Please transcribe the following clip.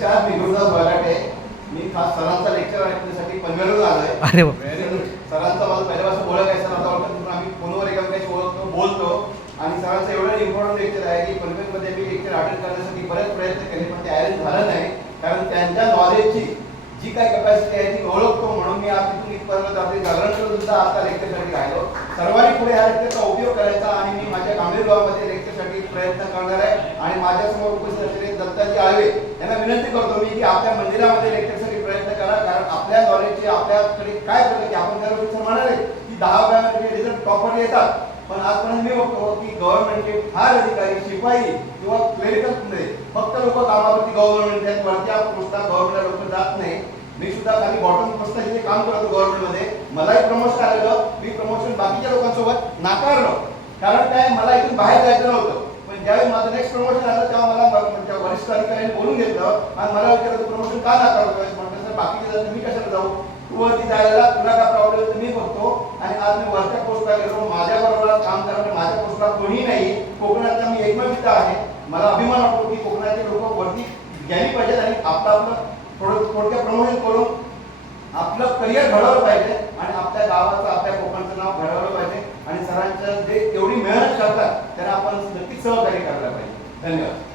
मी गुरुदास बराटे मी खास सरांचा लेक्चर ऐकण्यासाठी पनवेलवरून आलोय. अरे. सरांचा मला पहिल्यापासून ओळख आहे सर आता ओळखत आम्ही फोनवर एकमेकांशी ओळखतो बोलतो. आणि सरांचं एवढं इम्पॉर्टंट लेक्चर आहे की पनवेलमध्ये मी लेक्चर अटेंड करण्यासाठी बरेच प्रयत्न केले पण ते अरेंज झालं नाही. कारण त्यांच्या नॉलेजची जी काय कपॅसिटी आहे ती ओळखतो. म्हणून मी आज तिथून इथपर्यंत आपली जागरण करून सुद्धा आता लेक्चरसाठी राहिलो. सर्वांनी पुढे ह्या लेक्चरचा उपयोग करायचा आणि मी माझ्या कांबीर गावामध्ये लेक्चरसाठी प्रयत्न करणार आहे. आणि माझ्यासमोर उपस्थित असलेले दत्ताजी आळवे यांना विनंती करतो मी की आपल्या मंदिरामध्ये लेक्चरसाठी प्रयत्न करा कारण आपल्या नॉलेजचे आपल्याकडे काय प्रगती आपण त्या रोजी म्हणाले की दहा वेळा रिझल्ट टॉपर येतात. पण आजपर्यंत मी बघतो की गव्हर्नमेंटचे फार अधिकारी शिपाई किंवा क्लेरिकल फक्त लोक कामावरती गव्हर्नमेंट आहेत वरच्या पोस्टा गव्हर्नमेंट लोक जात नाही. मी सुद्धा खाली बॉटम पोस्टा हे काम करतो गव्हर्नमेंटमध्ये मलाही प्रमोशन आलेलं मी प्रमोशन बाकीच्या लोकांसोबत नाकारलं. कारण काय? मला इथून बाहेर जायचं नव्हतं. पण ज्यावेळी माझं नेक्स्ट प्रमोशन आलं तेव्हा मला घेतलं आणि मला विचारायचं प्रमोशन का नाकारतोय म्हटलं सर बाकी जात कशाला जाऊ? तू वरती जायला तुला काय प्रॉब्लेम मी बघतो आणि आज मी वरच्या पोस्टला गेलो. माझ्या बरोबर काम करणारे म्हणजे माझ्या पोस्टला कोणी नाही. कोकणातला मी एकमेव मित्र आहे. मला अभिमान वाटतो की कोकणाचे लोक वरती घ्यायला पाहिजेत आणि आपलं आपलं थोडं थोडक्या प्रमोशन करून आपलं करिअर घडवलं पाहिजे आणि आपल्या गावाचं आपल्या कोकणचं नाव घडवलं पाहिजे आणि सरांचं जे तेवढी मेहनत करतात त्यांना आपण नक्कीच सहकार्य करायला पाहिजे. धन्यवाद.